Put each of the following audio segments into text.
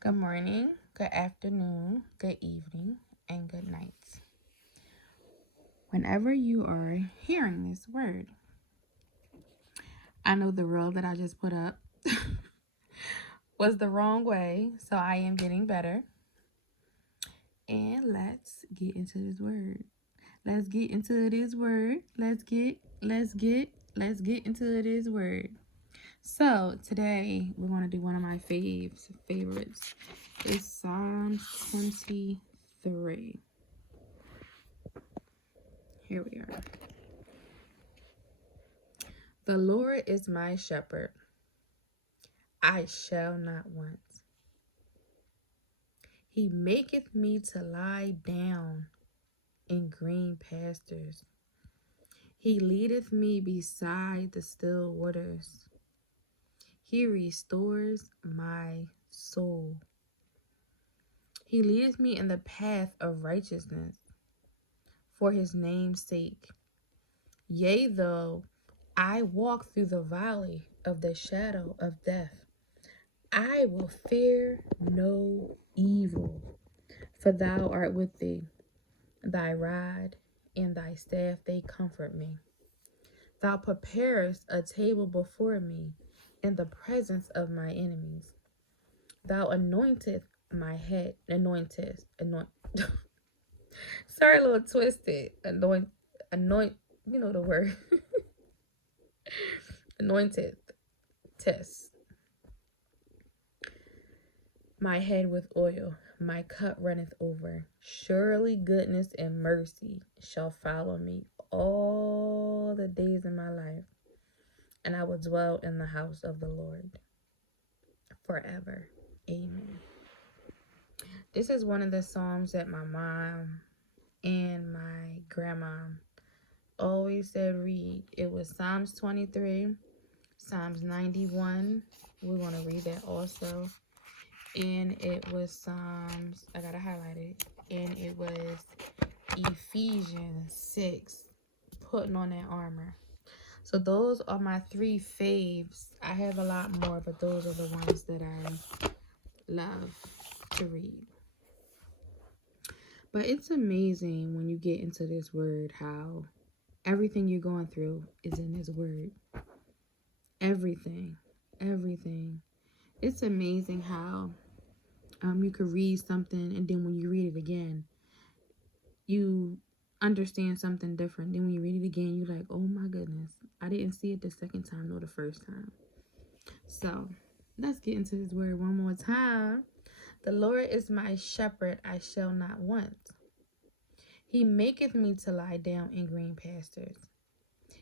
Good morning, good afternoon, good evening, and good night. Whenever you are hearing this word, I know the reel that I just put up was the wrong way, so I am getting better. And let's get into this word. Let's get into this word. Let's get into this word. So today we're going to do one of my favorites. It's Psalms 23. Here we are. The Lord is my shepherd. I shall not want. He maketh me to lie down in green pastures. He leadeth me beside the still waters. He restores my soul. He leadeth me in the path of righteousness for his name's sake. Yea, though I walk through the valley of the shadow of death, I will fear no evil, for thou art with thee. Thy rod and thy staff, they comfort me. Thou preparest a table before me in the presence of my enemies. Thou anointest my head, anoint. Sorry, a little twisted. Anoint, you know the word. Anointed, test. My head with oil, my cup runneth over. Surely goodness and mercy shall follow me all the days of my life, and I will dwell in the house of the Lord forever. Amen. This is one of the Psalms that my mom and my grandma always said read. It was Psalms 23, Psalms 91. We want to read that also. And it was Psalms, I gotta highlight it, and it was Ephesians 6, putting on that armor. So those are my three faves. I have a lot more, but those are the ones that I love to read. But it's amazing when you get into this word how everything you're going through is in this word. Everything. It's amazing how you could read something, and then when you read it again, you understand something different. Then when you read it again, you're like, oh my goodness, I didn't see it the second time nor the first time. So let's get into this word one more time. The Lord is my shepherd, I shall not want. He maketh me to lie down in green pastures.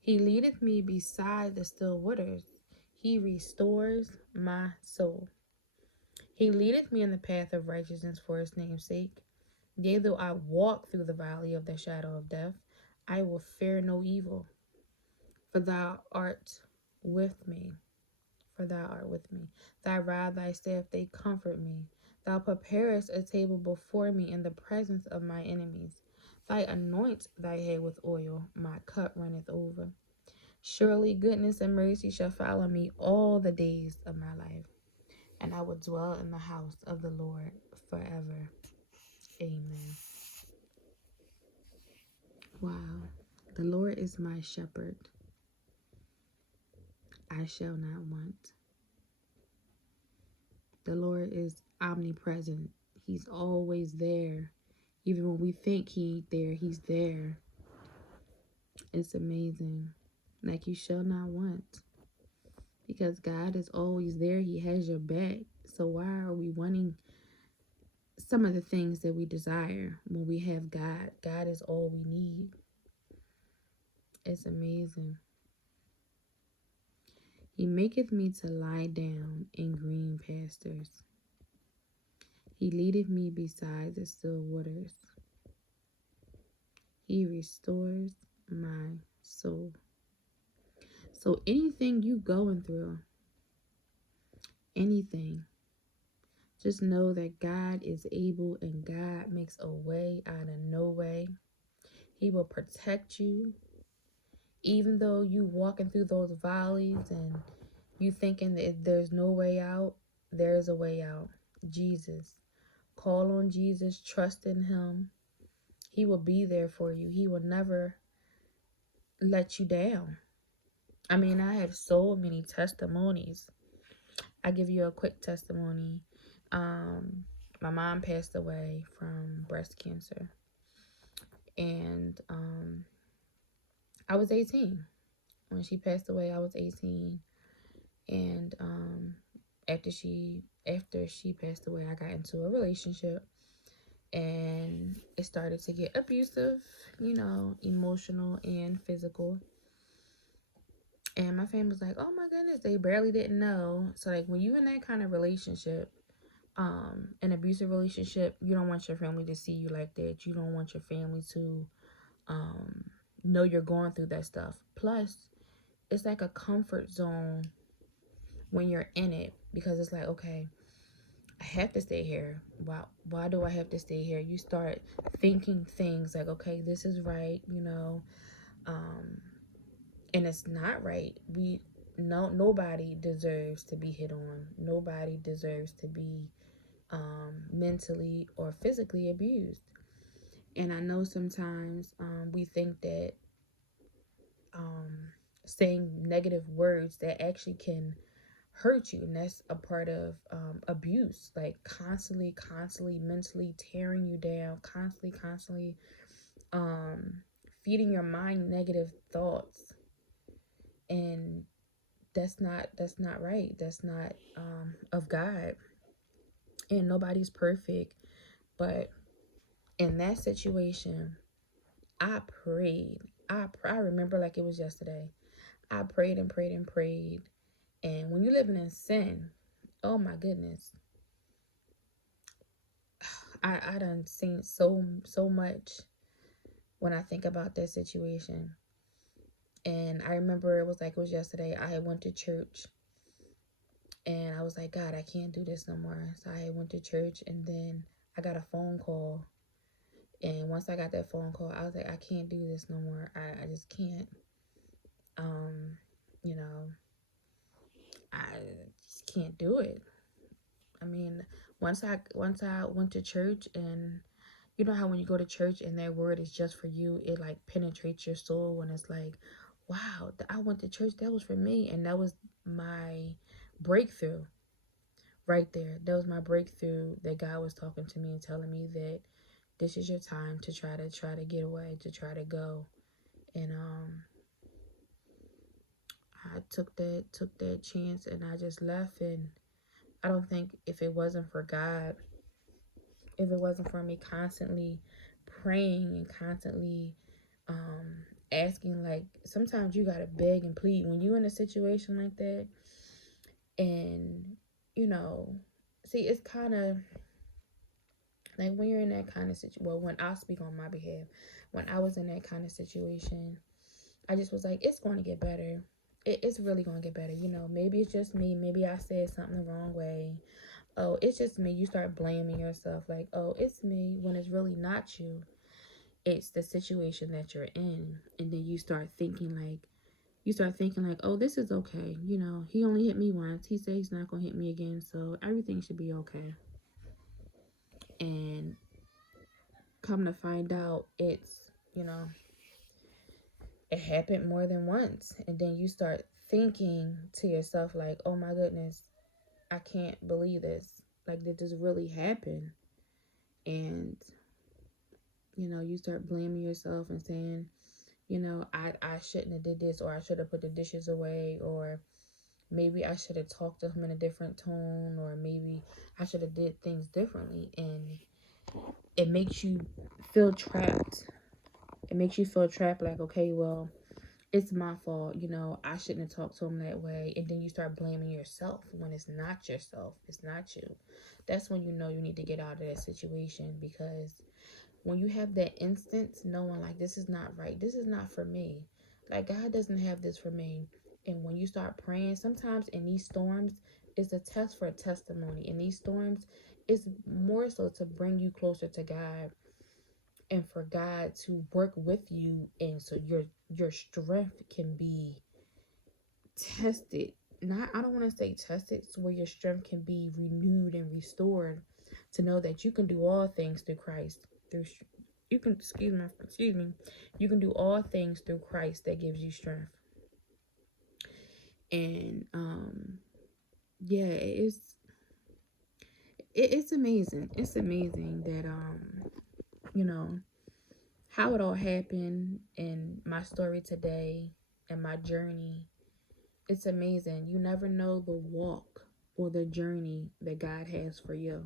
He leadeth me beside the still waters. He restores my soul. He leadeth me in the path of righteousness for his name's sake. Yea, though I walk through the valley of the shadow of death, I will fear no evil. For thou art with me. Thy rod, thy staff, they comfort me. Thou preparest a table before me in the presence of my enemies. Thou anoint thy head with oil, my cup runneth over. Surely goodness and mercy shall follow me all the days of my life, and I will dwell in the house of the Lord forever. Amen. Wow. The Lord is my shepherd. I shall not want. The Lord is omnipresent. He's always there. Even when we think he ain't there, he's there. It's amazing. Like you shall not want. Because God is always there. He has your back. So why are we wanting some of the things that we desire when we have God? God is all we need. It's amazing. He maketh me to lie down in green pastures. He leadeth me beside the still waters. He restores my soul. So anything you going through, anything, just know that God is able and God makes a way out of no way. He will protect you. Even though you walking through those valleys and you thinking that there's no way out, there's a way out. Jesus. Call on Jesus, trust in him. He will be there for you. He will never let you down. I mean, I have so many testimonies. I give you a quick testimony. My mom passed away from breast cancer, and I was 18 when she passed away. I was 18, and after she passed away, I got into a relationship, and it started to get abusive, emotional and physical. And my family was like, "Oh my goodness, they barely didn't know." So like when you in that kind of relationship, an abusive relationship, you don't want your family to see you like that. You don't want your family to um know you're going through that stuff. Plus, it's like a comfort zone when you're in it, because it's like, okay, I have to stay here. Why do I have to stay here? You start thinking things like, okay, this is right, um, and it's not right. Nobody deserves to be hit on. Nobody deserves to be mentally or physically abused. And I know sometimes we think that um, saying negative words that actually can hurt you, and that's a part of abuse, like constantly mentally tearing you down, constantly um, feeding your mind negative thoughts. And that's not right. That's not of God. And nobody's perfect, but in that situation, I prayed. I remember like it was yesterday. I prayed and prayed and prayed. And when you're living in sin, oh my goodness, I done seen so much when I think about that situation. And I remember it was yesterday. I had went to church, and I was like, God, I can't do this no more. So I went to church, and then I got a phone call. And once I got that phone call, I was like, I can't do this no more. I just can't. Um, you know, I just can't do it. I mean, once I went to church, and you know how when you go to church and that word is just for you, it like penetrates your soul, and it's like, wow, I went to church, that was for me. And that was my breakthrough right there. That was my breakthrough, that God was talking to me and telling me that this is your time to try to get away, to try to go. And I took that chance, and I just left. And I don't think, if it wasn't for God, if it wasn't for me constantly praying and constantly asking, like sometimes you gotta beg and plead when you in a situation like that. And you know see, it's kind of like when you're in that kind of situation. Well, when I speak on my behalf, when I was in that kind of situation, I just was like, it's going to get better. It's really going to get better. Maybe it's just me. Maybe I said something the wrong way. Oh, it's just me. You start blaming yourself like, oh, it's me, when it's really not you. It's the situation that you're in. And then you start thinking like, oh, this is okay. He only hit me once. He said he's not going to hit me again. So everything should be okay. And come to find out, it happened more than once. And then you start thinking to yourself like, oh my goodness, I can't believe this. Like, did this really happen? And, you start blaming yourself and saying, I shouldn't have did this, or I should have put the dishes away, or maybe I should have talked to him in a different tone, or maybe I should have did things differently. And it makes you feel trapped. It makes you feel trapped like, okay, well, it's my fault. I shouldn't have talked to him that way. And then you start blaming yourself when it's not yourself. It's not you. That's when you know you need to get out of that situation, because when you have that instance knowing like, this is not right, this is not for me, like God doesn't have this for me. And when you start praying, sometimes in these storms, it's a test for a testimony. In these storms, it's more so to bring you closer to God, and for God to work with you, and so your strength can be tested I don't want to say tested, so where your strength can be renewed and restored, to know that you can do all things through Christ. You can, excuse me, you can do all things through Christ that gives you strength. And yeah, it's amazing. It's amazing that you know, how it all happened and my story today and my journey. It's amazing. You never know the walk or the journey that God has for you.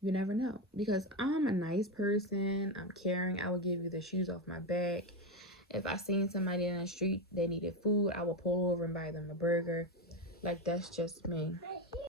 You never know, because I'm a nice person. I'm caring. I would give you the shoes off my back. If I seen somebody in the street, they needed food, I will pull over and buy them a burger. Like, that's just me.